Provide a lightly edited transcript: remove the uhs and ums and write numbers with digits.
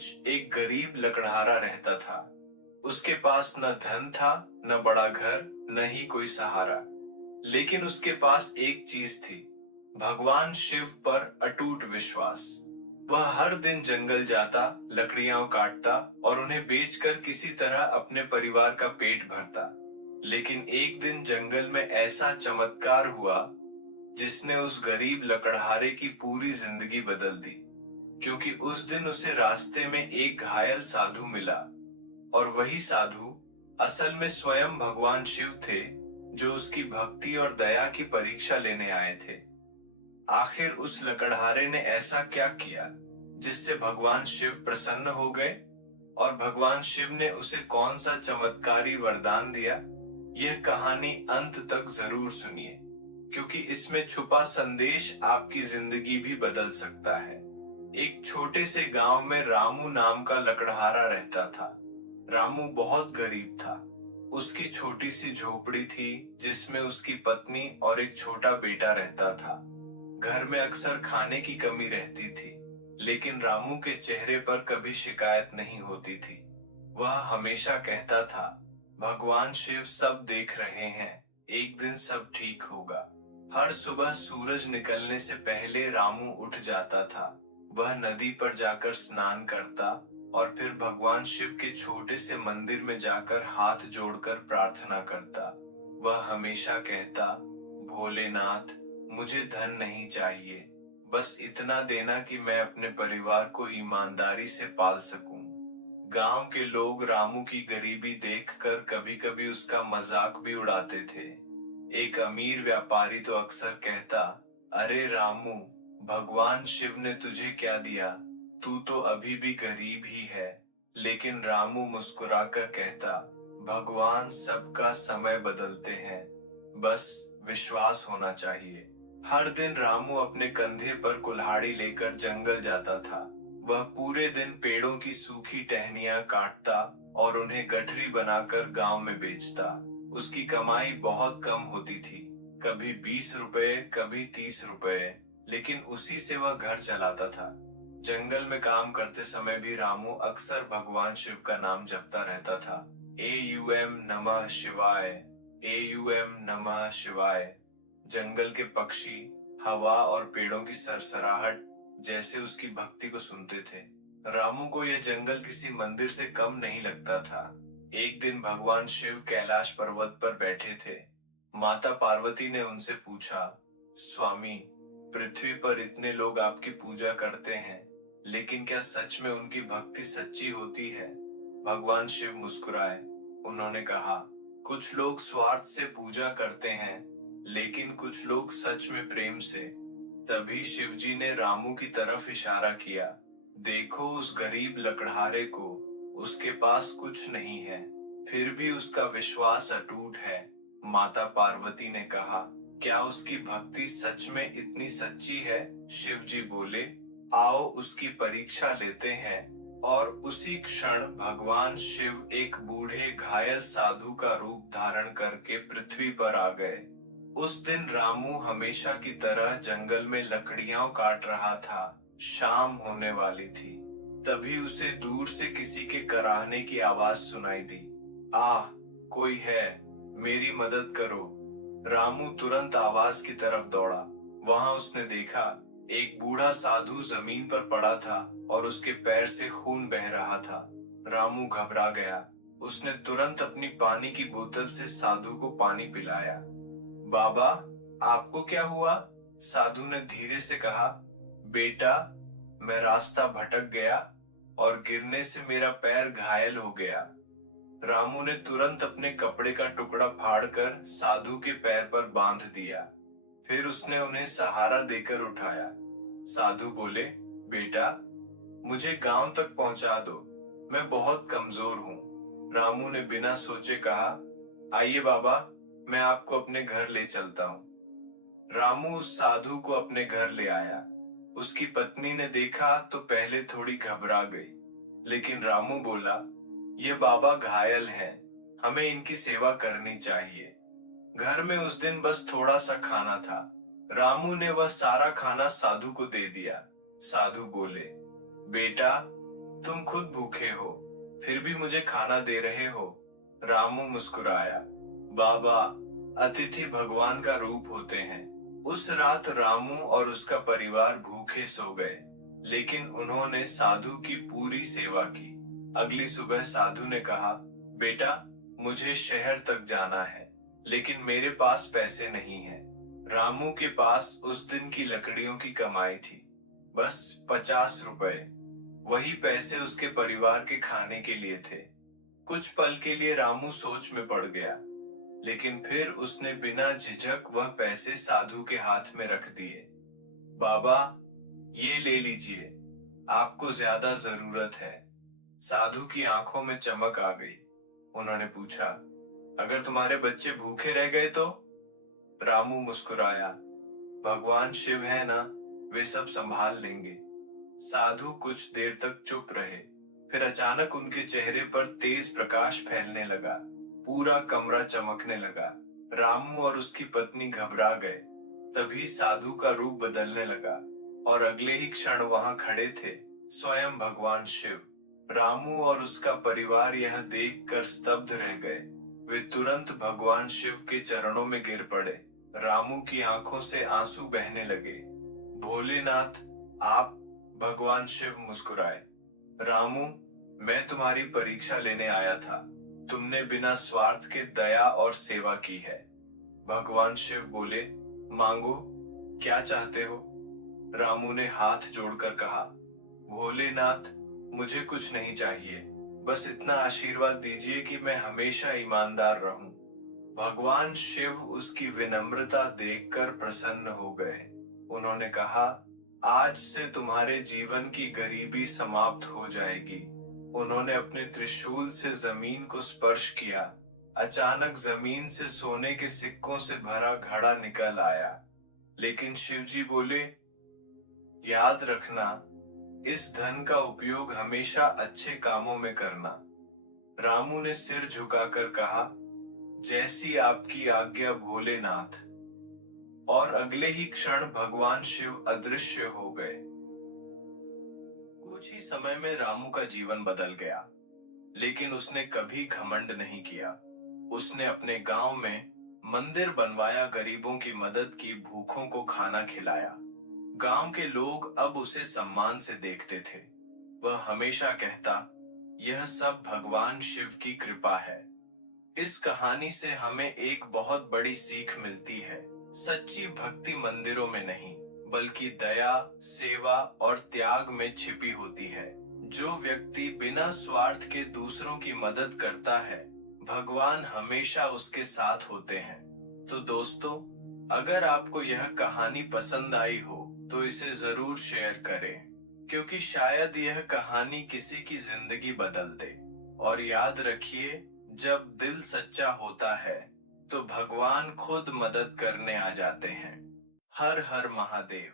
बीच एक गरीब लकड़हारा रहता था। उसके पास न धन था, न बड़ा घर, न ही कोई सहारा। लेकिन उसके पास एक चीज थी, भगवान शिव पर अटूट विश्वास। वह हर दिन जंगल जाता, लकड़ियां काटता और उन्हें बेचकर किसी तरह अपने परिवार का पेट भरता। लेकिन एक दिन जंगल में ऐसा चमत्कार हुआ जिसने उस गरीब लकड़हारे की पूरी जिंदगी बदल दी। क्योंकि उस दिन उसे रास्ते में एक घायल साधु मिला, और वही साधु असल में स्वयं भगवान शिव थे, जो उसकी भक्ति और दया की परीक्षा लेने आए थे। आखिर उस लकड़हारे ने ऐसा क्या किया जिससे भगवान शिव प्रसन्न हो गए, और भगवान शिव ने उसे कौन सा चमत्कारी वरदान दिया? यह कहानी अंत तक जरूर सुनिए, क्योंकि इसमें छुपा संदेश आपकी जिंदगी भी बदल सकता है। एक छोटे से गांव में रामू नाम का लकड़हारा रहता था। रामू बहुत गरीब था। उसकी छोटी सी झोपड़ी थी जिसमें उसकी पत्नी और एक छोटा बेटा रहता था। घर में अक्सर खाने की कमी रहती थी, लेकिन रामू के चेहरे पर कभी शिकायत नहीं होती थी। वह हमेशा कहता था, भगवान शिव सब देख रहे हैं, एक दिन सब ठीक होगा। हर सुबह सूरज निकलने से पहले रामू उठ जाता था। वह नदी पर जाकर स्नान करता और फिर भगवान शिव के छोटे से मंदिर में जाकर हाथ जोड़कर प्रार्थना करता। वह हमेशा कहता, भोलेनाथ, मुझे धन नहीं चाहिए, बस इतना देना कि मैं अपने परिवार को ईमानदारी से पाल सकूं। गांव के लोग रामू की गरीबी देखकर कभी-कभी उसका मजाक भी उड़ाते थे। एक अमीर व्यापारी तो अक्सर कहता, अरे रामू, भगवान शिव ने तुझे क्या दिया, तू तो अभी भी गरीब ही है। लेकिन रामू मुस्कुराकर कहता, भगवान सबका समय बदलते हैं, बस विश्वास होना चाहिए। हर दिन रामू अपने कंधे पर कुल्हाड़ी लेकर जंगल जाता था। वह पूरे दिन पेड़ों की सूखी टहनियां काटता और उन्हें गठरी बनाकर गांव में बेचता। उसकी कमाई बहुत कम होती थी, कभी 20 रुपए, कभी 30 रुपए, लेकिन उसी से वह घर चलाता था। जंगल में काम करते समय भी रामू अक्सर भगवान शिव का नाम जपता रहता था। एयूएम नमः शिवाय, एयूएम नमः शिवाय। जंगल के पक्षी, हवा और पेड़ों की सरसराहट जैसे उसकी भक्ति को सुनते थे। रामू को यह जंगल किसी मंदिर से कम नहीं लगता था। एक दिन भगवान शिव कैलाश पर्वत पर बैठे थे। माता पार्वती ने उनसे पूछा, स्वामी, पृथ्वी पर इतने लोग आपकी पूजा करते हैं, लेकिन क्या सच में उनकी भक्ति सच्ची होती है? भगवान शिव मुस्कुराए। उन्होंने कहा, कुछ लोग स्वार्थ से पूजा करते हैं, लेकिन कुछ लोग सच में प्रेम से। तभी शिवजी ने रामू की तरफ इशारा किया, देखो उस गरीब लकड़हारे को, उसके पास कुछ नहीं है, फिर भी उसका विश्वास अटूट है। माता पार्वती ने कहा, क्या उसकी भक्ति सच में इतनी सच्ची है? शिवजी बोले, आओ उसकी परीक्षा लेते हैं। और उसी क्षण भगवान शिव एक बूढ़े घायल साधु का रूप धारण करके पृथ्वी पर आ गए। उस दिन रामू हमेशा की तरह जंगल में लकड़ियां काट रहा था। शाम होने वाली थी। तभी उसे दूर से किसी के कराहने की आवाज सुनाई दी। आह, कोई है, मेरी मदद करो। रामू तुरंत आवाज की तरफ दौड़ा। वहां उसने देखा, एक बूढ़ा साधु जमीन पर पड़ा था और उसके पैर से खून बह रहा था। रामू घबरा गया। उसने तुरंत अपनी पानी की बोतल से साधु को पानी पिलाया। बाबा, आपको क्या हुआ? साधु ने धीरे से कहा, बेटा, मैं रास्ता भटक गया और गिरने से मेरा पैर घायल हो गया। रामू ने तुरंत अपने कपड़े का टुकड़ा फाड़कर साधु के पैर पर बांध दिया। फिर उसने उन्हें सहारा देकर उठाया। साधु बोले, बेटा, मुझे गांव तक पहुंचा दो, मैं बहुत कमजोर हूँ। रामू ने बिना सोचे कहा, आइए बाबा, मैं आपको अपने घर ले चलता हूँ। रामू उस साधु को अपने घर ले आया। उसकी पत्नी ने देखा तो पहले थोड़ी घबरा गई, लेकिन रामू बोला, ये बाबा घायल हैं, हमें इनकी सेवा करनी चाहिए। घर में उस दिन बस थोड़ा सा खाना था। रामू ने वह सारा खाना साधु को दे दिया। साधु बोले, बेटा, तुम खुद भूखे हो, फिर भी मुझे खाना दे रहे हो। रामू मुस्कुराया। बाबा, अतिथि भगवान का रूप होते हैं। उस रात रामू और उसका परिवार भूखे सो गए, लेकिन उन्होंने साधु की पूरी सेवा की। अगली सुबह साधु ने कहा, बेटा, मुझे शहर तक जाना है, लेकिन मेरे पास पैसे नहीं हैं। रामू के पास उस दिन की लकड़ियों की कमाई थी, बस 50 रुपए। वही पैसे उसके परिवार के खाने के लिए थे। कुछ पल के लिए रामू सोच में पड़ गया, लेकिन फिर उसने बिना झिझक वह पैसे साधु के हाथ में रख दिए। बाबा, ये ले लीजिए, आपको ज्यादा जरूरत है। साधु की आंखों में चमक आ गई। उन्होंने पूछा, अगर तुम्हारे बच्चे भूखे रह गए तो? रामू मुस्कुराया, भगवान शिव है ना, वे सब संभाल लेंगे। साधु कुछ देर तक चुप रहे, फिर अचानक उनके चेहरे पर तेज प्रकाश फैलने लगा। पूरा कमरा चमकने लगा। रामू और उसकी पत्नी घबरा गए। तभी साधु का रूप बदलने लगा और अगले ही क्षण वहां खड़े थे स्वयं भगवान शिव। रामू और उसका परिवार यह देखकर स्तब्ध रह गए। वे तुरंत भगवान शिव के चरणों में गिर पड़े। रामू की आंखों से आंसू बहने लगे। भोलेनाथ, आप? भगवान शिव मुस्कुराए। रामू, मैं तुम्हारी परीक्षा लेने आया था। तुमने बिना स्वार्थ के दया और सेवा की है। भगवान शिव बोले, मांगो, क्या चाहते हो? रामू ने हाथ जोड़कर कहा, भोलेनाथ, मुझे कुछ नहीं चाहिए, बस इतना आशीर्वाद दीजिए कि मैं हमेशा ईमानदार रहूं। भगवान शिव उसकी विनम्रता देखकर प्रसन्न हो गए। उन्होंने कहा, आज से तुम्हारे जीवन की गरीबी समाप्त हो जाएगी। उन्होंने अपने त्रिशूल से जमीन को स्पर्श किया। अचानक जमीन से सोने के सिक्कों से भरा घड़ा निकल आया। लेकिन शिवजी बोले, याद रखना, इस धन का उपयोग हमेशा अच्छे कामों में करना। रामू ने सिर झुकाकर कहा, जैसी आपकी आज्ञा भोलेनाथ। और अगले ही क्षण भगवान शिव अदृश्य हो गए। कुछ ही समय में रामू का जीवन बदल गया, लेकिन उसने कभी घमंड नहीं किया। उसने अपने गांव में मंदिर बनवाया, गरीबों की मदद की, भूखों को खाना खिलाया। गांव के लोग अब उसे सम्मान से देखते थे। वह हमेशा कहता, यह सब भगवान शिव की कृपा है। इस कहानी से हमें एक बहुत बड़ी सीख मिलती है। सच्ची भक्ति मंदिरों में नहीं, बल्कि दया, सेवा और त्याग में छिपी होती है। जो व्यक्ति बिना स्वार्थ के दूसरों की मदद करता है, भगवान हमेशा उसके साथ होते हैं। तो दोस्तों, अगर आपको यह कहानी पसंद आई हो तो इसे जरूर शेयर करें, क्योंकि शायद यह कहानी किसी की जिंदगी बदल दे। और याद रखिए, जब दिल सच्चा होता है तो भगवान खुद मदद करने आ जाते हैं। हर हर महादेव।